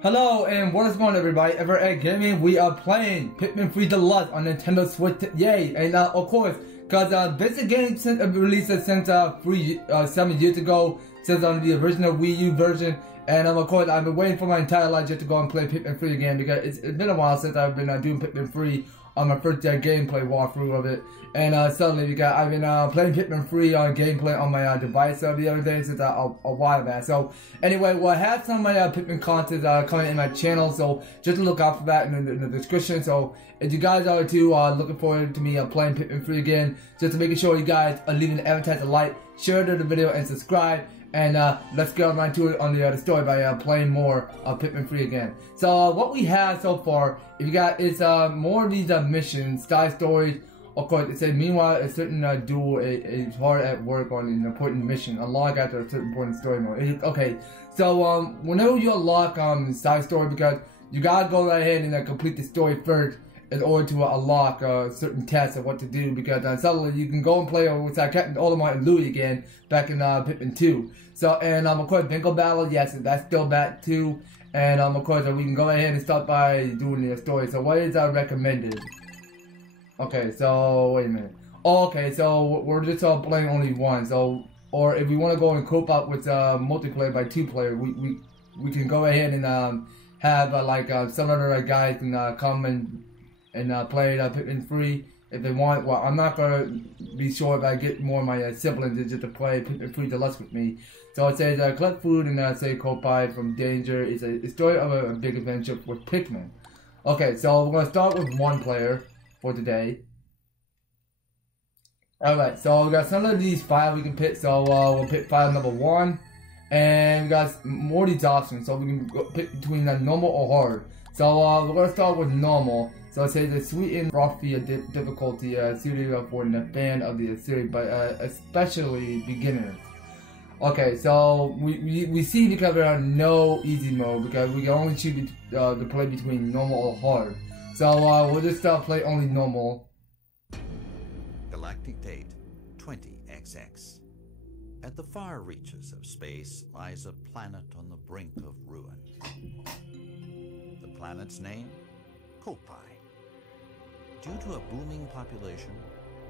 Hello and what is going on, everybody? EVER-TASTIC Gaming. We are playing Pikmin 3 Deluxe on Nintendo Switch. Yay! And of course, because this game released since 7 years ago, since on the original Wii U version. And of course, I've been waiting for my entire life just to go and play Pikmin 3 again, because it's been a while since I've been doing Pikmin 3 on my first gameplay walkthrough of it. And suddenly, because I've been playing Pikmin 3 on gameplay on my device the other day since a while back. So anyway, well, I have some of my Pikmin content coming in my channel, so just look out for that in the description. So if you guys are too looking forward to me playing Pikmin 3 again, just to making sure you guys are leaving the EVER-TASTIC like, share the video, and subscribe. And let's get right to it on the story by playing more Pikmin 3 again. So what we have so far, if you got, is more of these missions, side stories. Of course, it says meanwhile a certain duel is hard at work on an important mission. Unlock after a certain point in story mode. Okay, so whenever you unlock side story, because you gotta go right ahead and complete the story first in order to unlock certain tests of what to do, because suddenly you can go and play with Captain Olimar and Louie again back in Pikmin 2. So, and of course, Bingo Battle, yes, that's still back too. And of course, we can go ahead and start by doing the story. So what is recommended? Okay, so wait a minute. Oh, okay, so we're just playing only one. So, or if we want to go and cope up with multiplayer by 2 player, we can go ahead and have like some other guys can come and play Pikmin 3 if they want. Well, I'm not gonna be sure if I get more of my siblings just to play Pikmin 3 Deluxe with me. So it says collect food and say Copi from danger. It's a story of a big adventure with Pikmin. Okay, so we're gonna start with 1 player for today. Alright, so we got some of these 5 we can pick. So we'll pick file number 1. And we got more of these options, so we can go pick between normal or hard. So we're gonna start with normal. So it says a sweet and frothy difficulty suited for the fan of the series, but especially beginners. Okay, so we see because there are no easy mode, because we can only choose to play between normal or hard. So we'll just play only normal. Galactic date 20XX. At the far reaches of space lies a planet on the brink of ruin. The planet's name? Copi. Due to a booming population,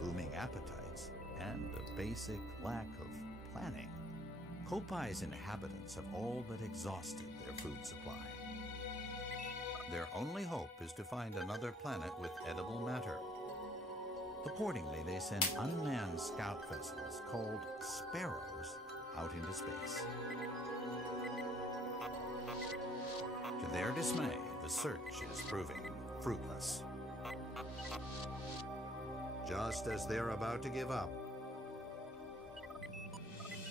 booming appetites, and a basic lack of planning, Copi's inhabitants have all but exhausted their food supply. Their only hope is to find another planet with edible matter. Accordingly, they send unmanned scout vessels called Sparrows out into space. To their dismay, the search is proving fruitless. Just as they're about to give up,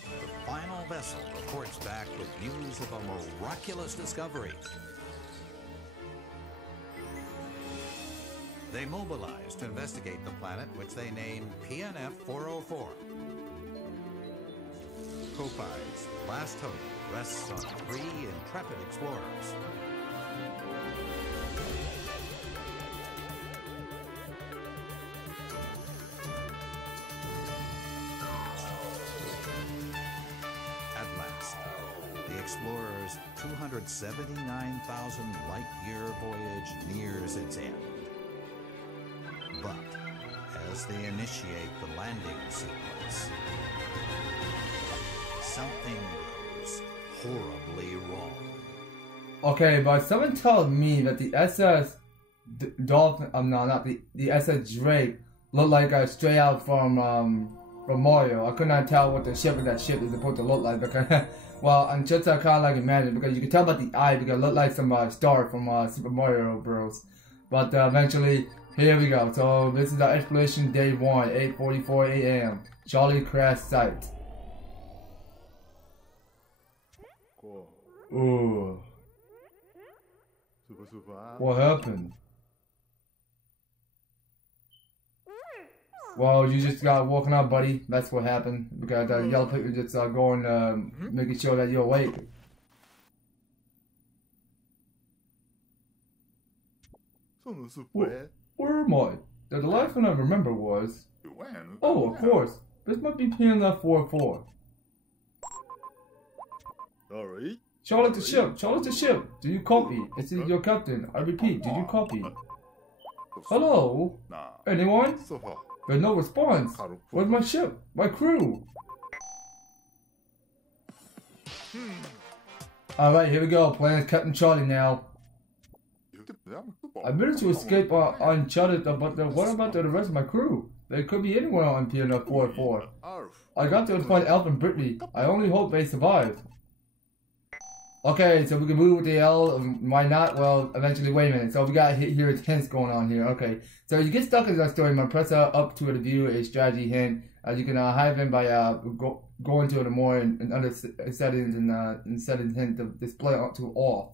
the final vessel reports back with news of a miraculous discovery. They mobilize to investigate the planet, which they name PNF 404. Copi's last hope rests on 3 intrepid explorers. At last, the explorers' 279,000 light-year voyage nears its end. But as they initiate the landing sequence, something goes horribly wrong. Okay, but someone told me that the SS Dolphin, no, not the SS Drake looked like straight out from Mario. I could not tell what the ship of that ship is supposed to look like, because well, I'm just kind of like imagine, because you can tell about the eye, because it looked like some star from Super Mario Bros. But eventually, here we go. So this is our exploration day 1, 8:44 a.m. Charlie crash site. Ooh. What happened? Well, you just got woken up, buddy. That's what happened. Because the yellow Pikmin just going, making sure that you're awake. Where am I? The last one I remember was... Oh, of course. This might be PNF 404. Charlotte the ship. Charlotte the ship. Do you copy? It's your captain. I repeat, did you copy? Hello? Anyone? There's no response. Where's my ship? My crew? Alright, here we go. Playing as Captain Charlie now. I managed to escape uncharted, but what about the rest of my crew? There could be anyone on PNF 4-4. I got to find Alph and Brittany. I only hope they survive. Okay, so we can move with the L. Why not? Well, eventually, wait a minute. So we got here hints going on here. Okay, so you get stuck in that story. I'm gonna press up to view a strategy hint. You can hide them by going to it more in other settings and setting hint to display to off.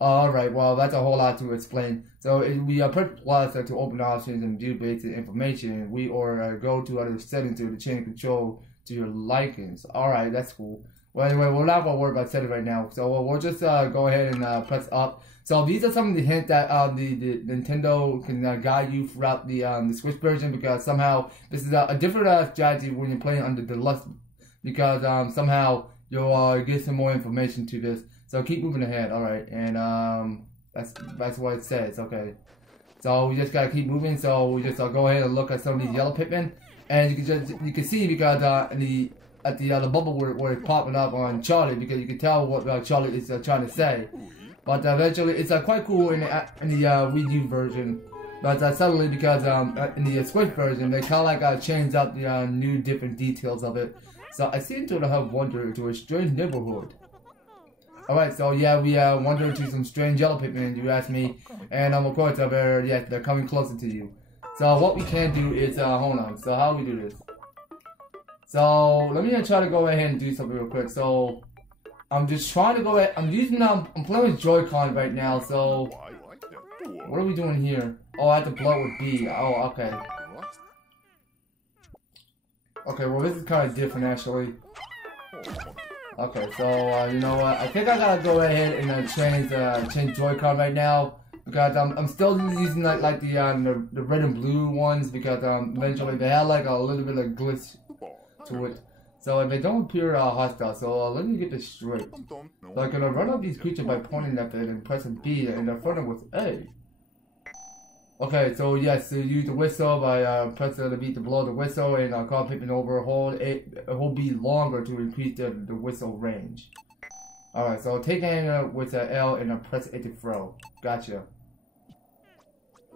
Alright, well that's a whole lot to explain. So we press plus to open options and view basic information. We go to other settings to change control to your likings. Alright, that's cool. Well, anyway, we're not going to worry about setting right now. So we'll just go ahead and press up. So these are some of the hints that the Nintendo can guide you throughout the Switch version, because somehow this is a different strategy when you're playing on the Deluxe, because somehow you'll get some more information to this. So keep moving ahead. Alright, and that's what it says. Okay. So we just gotta keep moving. So we just go ahead and look at some of these yellow Pikmin, and you can see because the bubble where it's popping up on Charlie, because you can tell what Charlie is trying to say. But eventually, it's quite cool in the Wii U version. But suddenly, because in the Switch version, they kind of like changed up the new different details of it. So I seem to have wandered into a strange neighborhood. Alright, so yeah, we wandered into some strange yellow Pikmin, you asked me, and of course, they're coming closer to you. So what we can do is, hold on, so how do we do this? So let me try to go ahead and do something real quick. So I'm just trying to go ahead, I'm playing with Joy-Con right now, so what are we doing here? Oh, I have to blow with B. Oh, okay. Okay, well this is kind of different actually. Okay, so you know what? I think I gotta go ahead and change Joy-Con right now, because I'm still using like the red and blue ones, because eventually they have like a little bit of glitch to it. So they don't appear hostile. So let me get this straight. So I can run up these creatures by pointing at it and pressing B, and the front with A. Okay, so yes, so use the whistle by pressing the B to blow the whistle, and call Pikmin over, hold B longer to increase the whistle range. Alright, so take aim with L and press A to throw. Gotcha.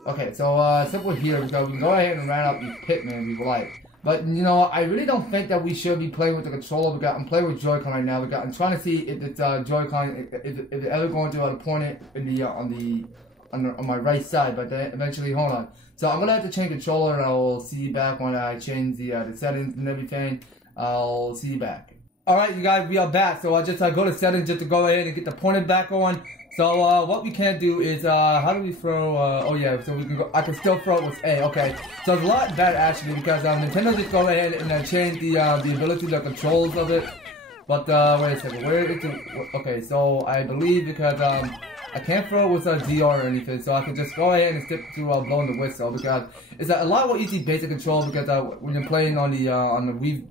Okay, so simple here, because we can go ahead and round up these Pikmin if we like. But you know, I really don't think that we should be playing with the controller, because I'm playing with Joy-Con right now, because I'm trying to see if it's Joy-Con, if it's ever going to point it in on my right side, but then eventually, hold on. So I'm gonna have to change controller, and I'll see you back when I change the settings and everything. I'll see you back. Alright, you guys, we are back. So I just go to settings just to go ahead and get the pointer back on. So what we can do is, how do we throw, oh yeah, so we can go, I can still throw it with A, okay. So it's a lot better actually, because Nintendo just go ahead and change the ability, the controls of it. But wait a second, where is it? Okay, so I believe because I can't throw it with a DR or anything, so I can just go ahead and stick to blowing the whistle, because it's a lot more easy basic control, because when you're playing on the Wii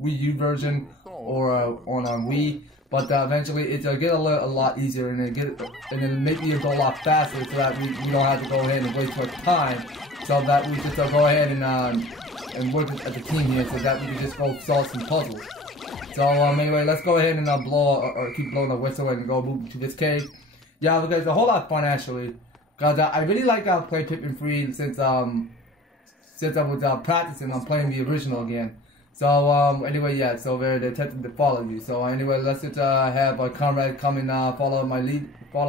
U version or on Wii, but eventually it'll get a lot easier, and it'll make you go a lot faster, so that we don't have to go ahead and waste much time, so that we just go ahead and work as a team here, so that we can just go solve some puzzles. So anyway, let's go ahead and blow or keep blowing the whistle and go move to this cave. Yeah, because it's a whole lot of fun actually. Cause I really like playing Pikmin 3 since I was practicing on playing the original again. So anyway, yeah. So they're tempted to follow you. So anyway, let's just have a comrade come and follow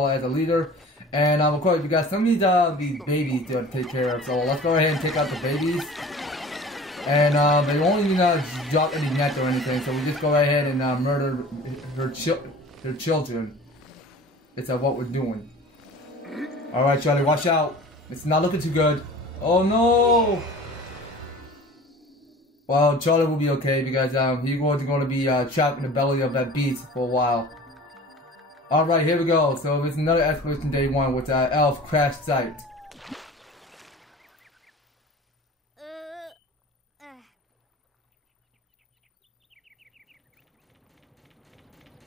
as a leader. And of course, we got some of these babies to take care of. So let's go ahead and take out the babies. And they won't even drop any net or anything. So we just go ahead and murder her children. It's what we're doing. Alright, Charlie, watch out. It's not looking too good. Oh no! Well, Charlie will be okay, because he's going to be trapped in the belly of that beast for a while. Alright, here we go. So it's another exploration day 1 with Alph crash site.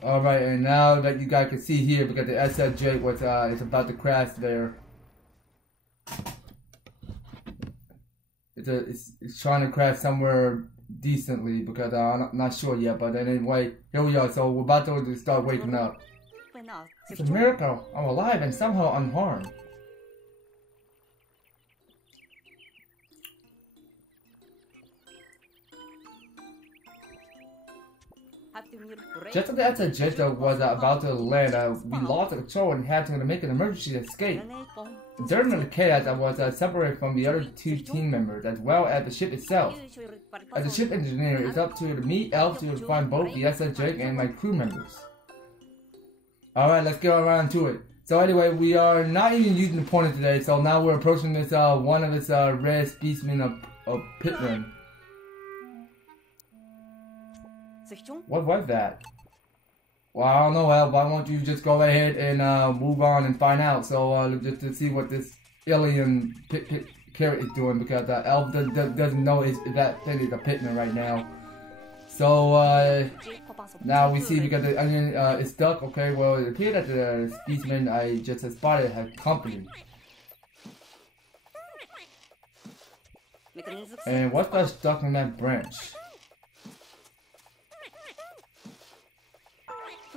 Alright, and now that you guys can see here, because the SSJ was is about to crash there. It's trying to crash somewhere decently because I'm not sure yet, but anyway, here we are. So we're about to start waking up. It's a miracle. I'm alive and somehow unharmed. Just as the SSJ was about to land, we lost control and had to make an emergency escape. During the chaos, I was separated from the other two team members, as well as the ship itself. As a ship engineer, it's up to me, Alph, to find both the SSJ and my crew members. Alright, let's get around to it. So anyway, we are not even using the pointer today, so now we're approaching this one of this red specimen of Pikmin. What was that? Well, I don't know, Alph. Why won't you just go ahead and move on and find out? So just to see what this alien carrot is doing, because Alph doesn't know that thing is a Pikmin right now. So now we see because the onion is stuck. Okay, well it appeared that the specimen I just spotted had company. And what's that stuck in that branch?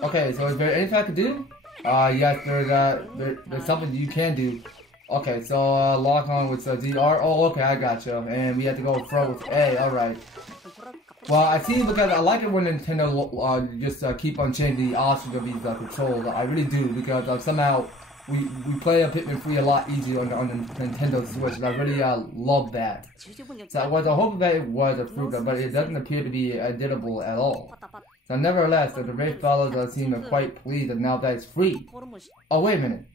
Okay, so is there anything I can do? Yes, there's something you can do. Okay, so lock on with DR. Oh, okay, I gotcha. And we have to go throw with A. Alright. Well, I see because I like it when Nintendo just keep on changing the options of these controls. I really do, because somehow we play a Pikmin 3 a lot easier on the Nintendo Switch, and I really love that. So I was hoping that it was a fruit, but it doesn't appear to be edible at all. So nevertheless, the red fellows seem quite pleased now that it's free. Oh, wait a minute.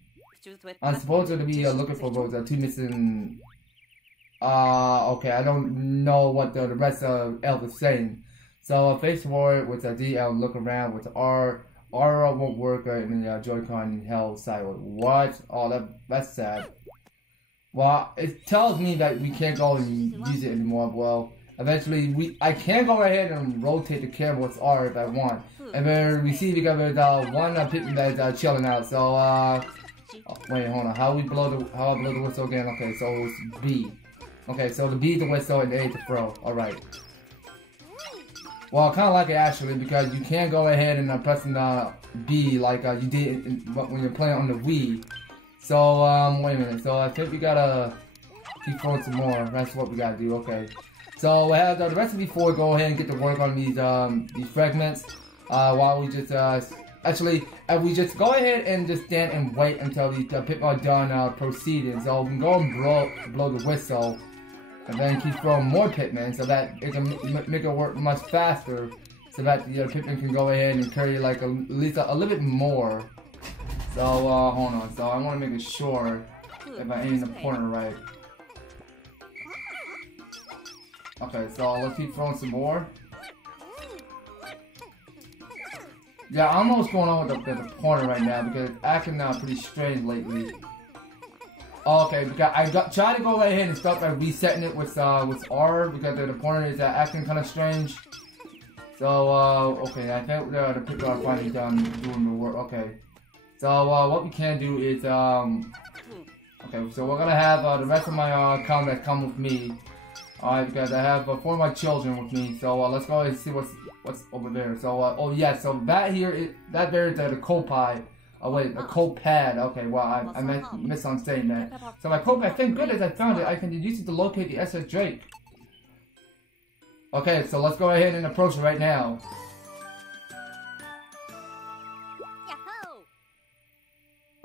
I'm supposed to be looking for those two missing... okay, I don't know what the rest of Alph is saying. So face forward with a D and look around with R. R won't work in the Joy-Con held side. What? Oh, that's sad. Well, it tells me that we can't go and use it anymore. Well, eventually I can go ahead and rotate the camera with R if I want. And then we see because there's one Pikmin that's chilling out. So oh, wait, hold on. How I blow the whistle again? Okay, so it's B. Okay, so the B is the whistle and the A is the throw. Alright. Well, I kind of like it actually because you can go ahead and press the B like you did when you're playing on the Wii. So, wait a minute. So I think we gotta keep throwing some more. That's what we gotta do. Okay. So we have the recipe for go ahead and get to work on these fragments. While we just actually we just go ahead and just stand and wait until the Pikmin are done proceeding. So we can go and blow the whistle. And then keep throwing more Pikmin so that it can make it work much faster, so that the Pikmin can go ahead and carry like at least a little bit more. So hold on. So I want to make sure if I aim the pointer right. Okay, so let's keep throwing some more. Yeah, I'm almost going on with the pointer right now because it's acting pretty strange lately. Okay, because I tried to go ahead and start by resetting it with R because the pointer is acting kind of strange. So okay, I think the Pikmin are finally done doing the work. Okay, so what we can do is okay, so we're gonna have the rest of my comrades come with me. Alright, because I have 4 of my children with me. So let's go ahead and see what's over there. So oh yeah, so that there is the co-pie. Oh wait, a cold pad. Okay, well I missed on saying that. So my cold pad, thank goodness I found it. I can use it to locate the SSJ. Okay, so let's go ahead and approach it right now.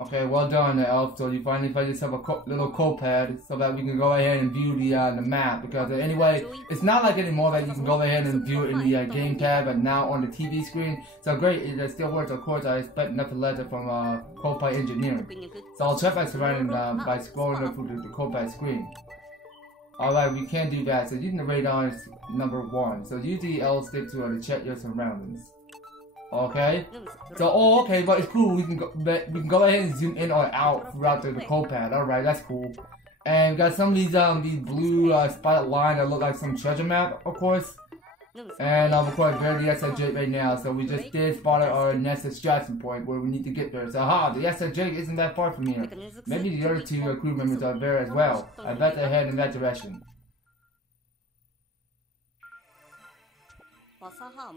Okay, well done, Alph. So you finally find yourself a little cold pad so that we can go ahead and view the map. Because anyway, it's not like anymore that you can go ahead and view it in the game tab, but now on the TV screen. So great, it still works. Of course, I expect nothing less from cold pad engineering. So I'll check my surrounding by scrolling through the cold pad screen. Alright, we can do that. So using the radar is number 1. So use the L stick to check your surroundings. Okay. So okay, but it's cool. We can go ahead and zoom in or out throughout the cold pad. Alright, that's cool. And we got some of these blue spotted lines that look like some treasure map, of course. And of course, we're at the SSJ right now, so we just did spot our next extraction point where we need to get there. So, the SSJ isn't that far from here. Maybe the other two crew members are there as well. I bet they head in that direction.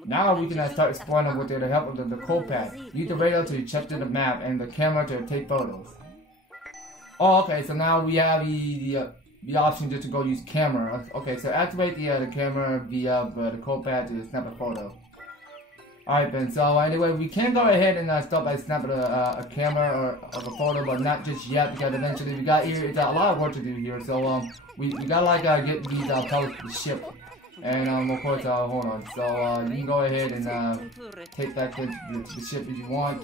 Now we can start exploring with the help of the coal pad. Use the radio to check the map and the camera to take photos. Oh, okay, so now we have the option just to go use camera. Okay, so activate the camera via the coal pad to snap a photo. Alright then, so anyway, we can go ahead and start by snapping a camera or of a photo, but not just yet, because eventually we got here, it's a lot of work to do here, so we gotta like get these pellets to the ship. And of course, hold on, so you can go ahead and take that to the ship if you want.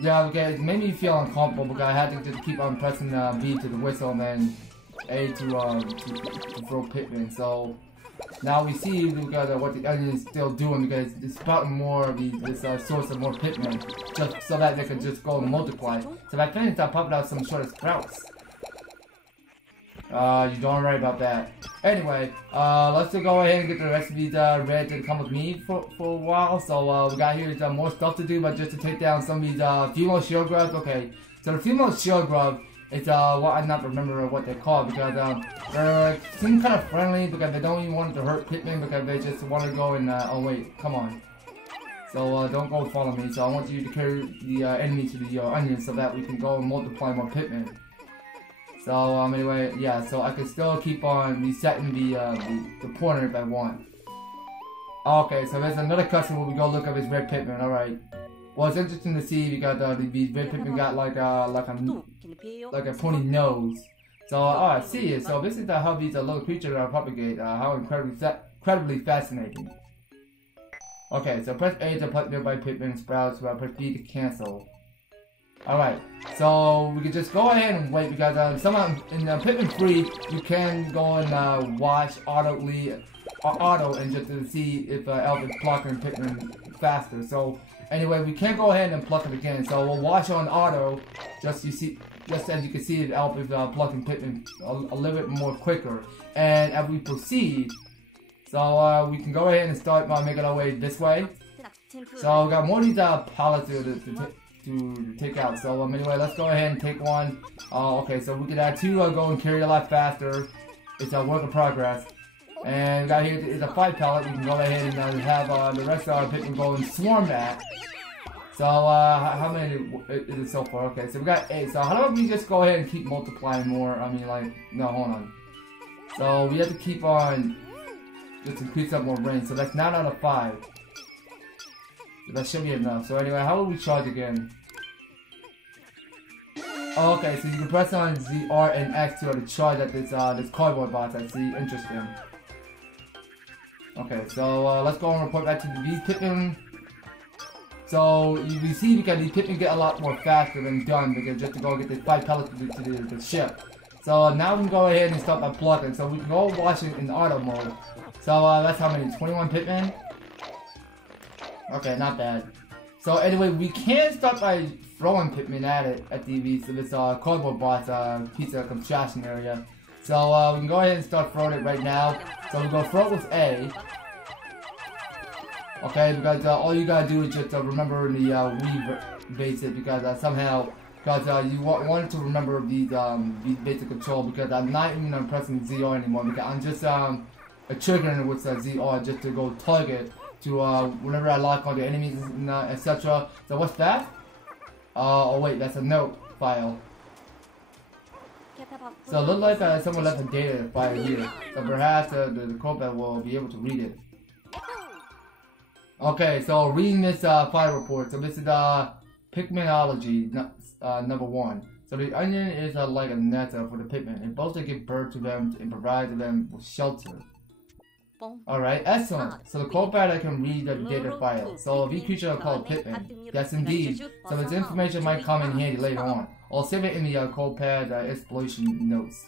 Yeah, okay, it made me feel uncomfortable because I had to just keep on pressing B to the whistle and then A to throw Pikmin. So now we see what the onion is still doing, because it's sprouting more of this source of more Pikmin, just so that they can just go and multiply. So I finished popping out some sort of sprouts. You don't worry about that. Anyway, let's just go ahead and get the rest of these red to come with me for a while. So we got here more stuff to do, but just to take down some of these female shield grubs. Okay, so the female shield grub is what I not remember what they're called, because they seem kind of friendly because they don't even want to hurt Pikmin, because they just want to go and oh wait, come on. So don't go follow me. So I want you to carry the enemy to the onion so that we can go and multiply more Pikmin. So anyway, yeah, so I can still keep on resetting the pointer if I want. Okay, so there's another cutscene where we go look up his red Pikmin. Alright. Well, it's interesting to see because these red Pikmin got like a pointy nose. So I see it. So this is how these little creatures are propagate. How incredibly fascinating. Okay, so press A to put nearby Pikmin sprouts. Press B to cancel. Alright, so we can just go ahead and wait, because in Pikmin 3 you can go and watch auto and just to see if Alph is plucking Pikmin faster. So anyway, we can't go ahead and pluck it again. So we'll watch on auto just as you can see if Alph is plucking Pikmin a little bit more quicker. And as we proceed, so we can go ahead and start by making our way this way. So we got more of these pallets to take out. So anyway, let's go ahead and take one. Okay, so we can add two go and carry a lot faster. It's a work in progress. And we got here is a 5 pallet. We can go ahead and have the rest of our Pikmin go and swarm that. So how many is it so far? Okay, so we got 8. So how about we just go ahead and keep multiplying more? I mean, like, no, hold on. So we have to keep on just increase up more range. So that's 9 out of 5. That should be enough. So anyway, how will we charge again? Oh, okay, so you can press on Z, R, and X to charge at this cardboard box. I see. Interesting. Okay, so let's go and report back to these Pikmin. So you see, because these Pikmin get a lot more faster than done, because just to go get the 5 pellets to the ship. So now we can go ahead and start by plucking. So we can go watch it in auto mode. So that's how many? 21 Pikmin. Okay, not bad. So anyway, we can start by throwing Pikmin at it at this cardboard box pizza contraption area. So we can go ahead and start throwing it right now. So we go throw it with A. Okay, because all you gotta do is just remember the Wii basic, because somehow you wanted to remember these basic control, because I'm not even pressing ZR anymore, because I'm just triggering it with ZR just to go target. To whenever I lock on the enemies and etc. So what's that? Oh wait, that's a note file. So it looks like someone left a data file here. So perhaps the Cobalt will be able to read it. Okay, so reading this file report. So this is Pikminology number 1. So the onion is like a net for the Pikmin. It both gives birth to them and provides them with shelter. Alright, excellent. So the Cobalt can read the data file. So these creatures are called Pikmin. Yes, indeed. So this information might come in handy later on. I'll save it in the Cobalt exploration notes.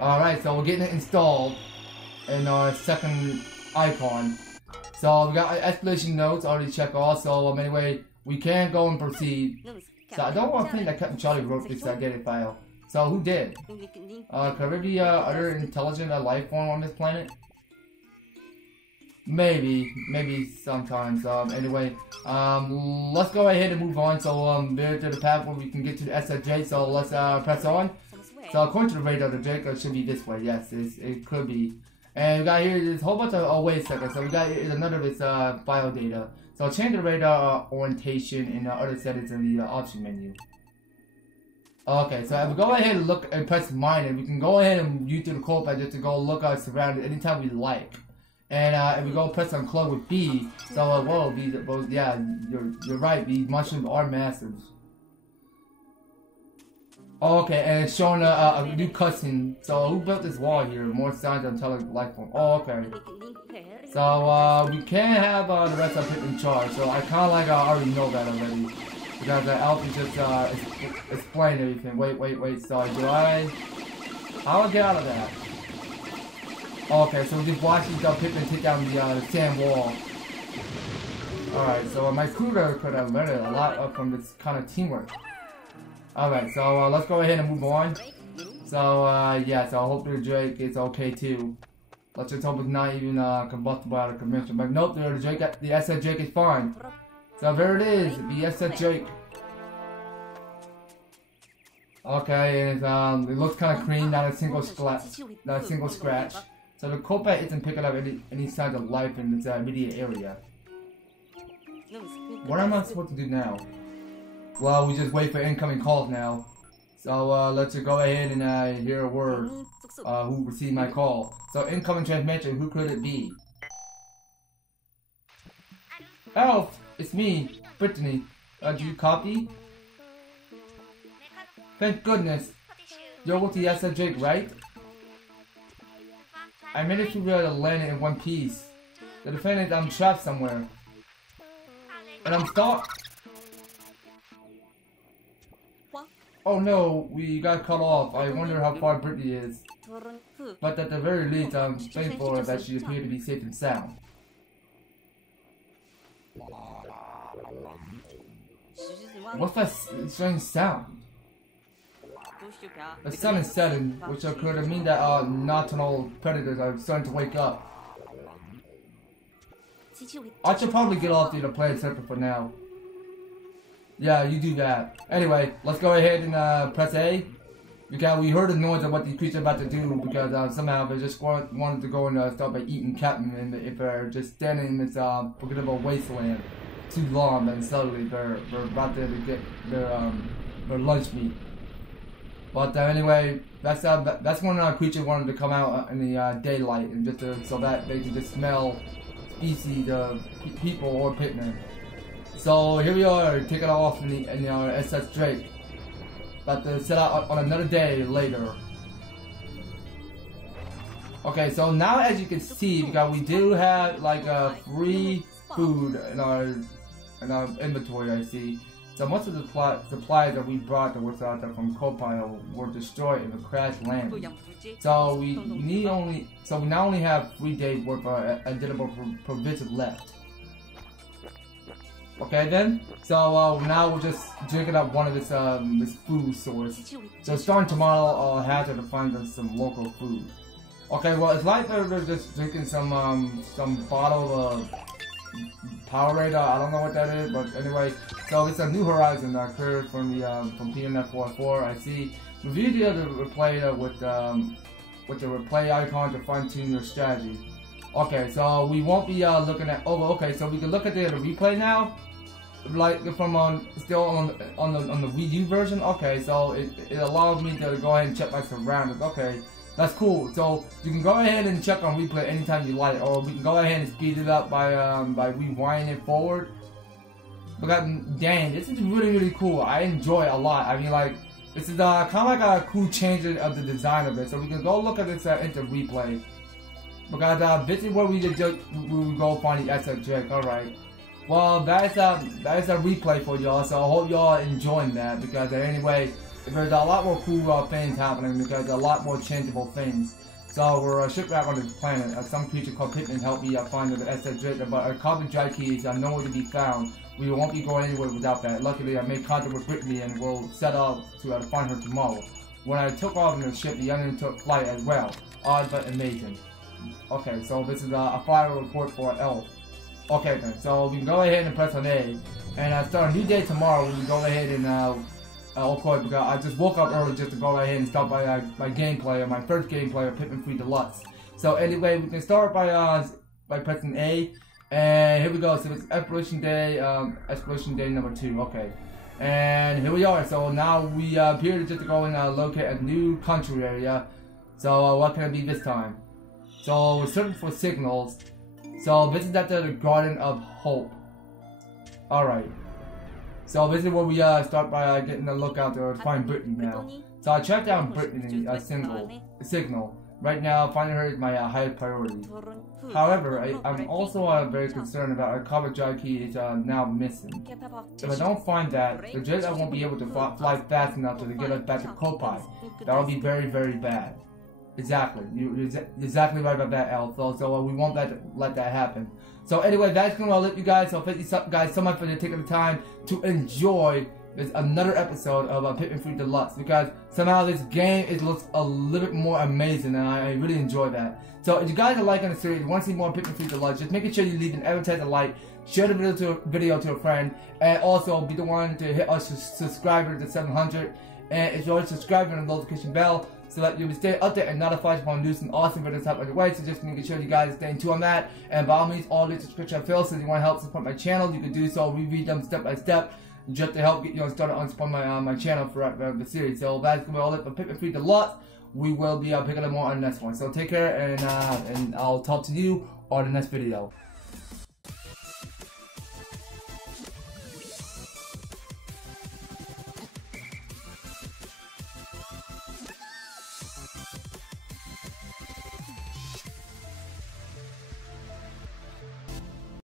Alright, so we're getting it installed in our second icon. So we got exploration notes already checked off. So anyway, we can go and proceed. So I don't want to think that Captain Charlie wrote this data file. So who did? Could there be other intelligent life form on this planet? Maybe sometimes. Anyway, let's go ahead and move on. So there's the path where we can get to the SSJ. So let's press on. So according to the radar, the Drake should be this way. Yes, it could be. And we got here this whole bunch of, oh wait a second. So we got here none of its file data. So change the radar orientation in the other settings in the option menu. Okay, so if we go ahead and look and press minus, we can go ahead and use the code pad just to go look at surroundings anytime we like. And if we go press on close with B, so whoa, yeah, you're right. These mushrooms are massive. Okay, and it's showing a new cutscene. So who built this wall here? More signs of intelligent life form. Oh, okay. So we can't have the rest of it in charge. So I kind of like already know that already because Alph just explained everything. Wait. So do I? How do I get out of that? Okay, so we just watch these Pikmin take down the sand wall. Alright, so my crew could have learned a lot from this kind of teamwork. Alright, so let's go ahead and move on. So, yeah, so I hope the Drake is okay too. Let's just hope it's not even combustible out of commission. But nope, the SS Drake is fine. So there it is, the SS Drake. Okay, and it looks kind of clean, not a single scratch. So the copad isn't picking up any signs of life in this immediate area. What am I supposed to do now? Well, we just wait for incoming calls now. So let's just go ahead and hear a word. Who received my call? So incoming transmission, who could it be? Alph, it's me, Brittany. Do you copy? Thank goodness. You're with the SSJ, right? I managed to land it in one piece. The defendant, I'm trapped somewhere. And I'm stuck. Oh no, we got cut off. I wonder how far Brittany is. But at the very least, I'm thankful that she appeared to be safe and sound. What's that strange sound? The sun is setting, which could mean that nocturnal predators are starting to wake up. I should probably get off the planet separate for now. Yeah, you do that. Anyway, let's go ahead and press A. Because we heard the noise of what these creatures are about to do. Because somehow they just wanted to go and start by eating Captain. And if they're just standing in this forgettable wasteland too long, then suddenly they're about to get their lunch meat. But anyway, that's when our creature wanted to come out in the daylight, and just so that they can just smell species of people or Pikmin. So here we are, taking off in our SS Drake. About to set out on another day later. Okay, so now as you can see, because we do have like free food in our inventory, I see. So most of the supplies that we brought that was out there from Copile were destroyed in the crash landing. So we now only have 3 days worth of edible provisions left. Okay then, so now we're just drinking up one of this food source. So starting tomorrow, I'll have to find us some local food. Okay, well it's like they're just drinking some bottle of Powerade. I don't know what that is, but anyway, so it's a new horizon that occurred from PMF44. I see. Review the other replay with the replay icon to fine tune your strategy. Okay, so we won't be looking at. Oh, okay, so we can look at the replay now. Like from still on the Wii U version. Okay, so it allows me to go ahead and check my surroundings. Okay, that's cool. So you can go ahead and check on replay anytime you like, or we can go ahead and speed it up by rewinding it forward. But dang, this is really cool. I enjoy it a lot. I mean, like this is kind of like a cool change of the design of it. So we can go look at this into replay. Because this is where we go find the SSJ. All right. Well, that is a replay for y'all, so I hope y'all enjoying that, because anyway, there's a lot more cool things happening, because a lot more changeable things. So we're shipwrecked on this planet. Some creature called Pikmin helped me find the SSJ, but a carbon drive key is nowhere to be found. We won't be going anywhere without that. Luckily, I made contact with Brittany and we'll set out to find her tomorrow. When I took off in the ship, the onion took flight as well. Odd but amazing. Okay, so this is a file report for Alph. Okay then, so we can go ahead and press on A, and start a new day tomorrow. We can go ahead and of course, because I just woke up early just to go ahead and start my gameplay, my first gameplay of Pikmin 3 Deluxe. So anyway, we can start by pressing A, and here we go. So it's exploration day number 2. Okay, and here we are. So now we appear just to go and locate a new country area. So what can it be this time? So we're searching for signals. So this is at the Garden of Hope. Alright. So this is where we start by getting a look out to find Brittany now. So I tracked down Brittany signal. Right now, finding her is my highest priority. However, I'm also very concerned about our cover drive key is now missing. If I don't find that, the jet I won't be able to fly fast enough to get us back to Kopai. That would be very, very bad. Exactly. You're exactly right about that, Alph. So we won't let that happen. So anyway, that's going to let you guys. So thank you guys so much for taking the time to enjoy another episode of Pikmin 3 Deluxe, because somehow this game looks a little bit more amazing, and I really enjoy that. So if you guys are liking the series, want to see more Pikmin 3 Deluxe, just making sure you leave an EVER-TASTIC like, share the video to a friend, and also be the one to hit us subscriber to 700. And if you're already subscribed, on the notification bell, so that you'll be staying updated and notified when new and awesome videos happen your way. So just making sure you guys are staying tuned on that. And by all means, all the subscription fields. So if you want to help support my channel, you can do so. We read them step by step, just to help get you started on support my channel throughout the series. So that's gonna be all it for Pikmin 3 Deluxe. We will be picking up more on the next one. So take care, and I'll talk to you on the next video.